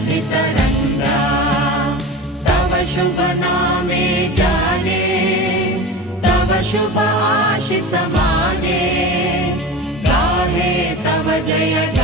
सुरभितरङ्गा तव शुभ नामे जाने तव शुभ आशिष माने गाहे तव जय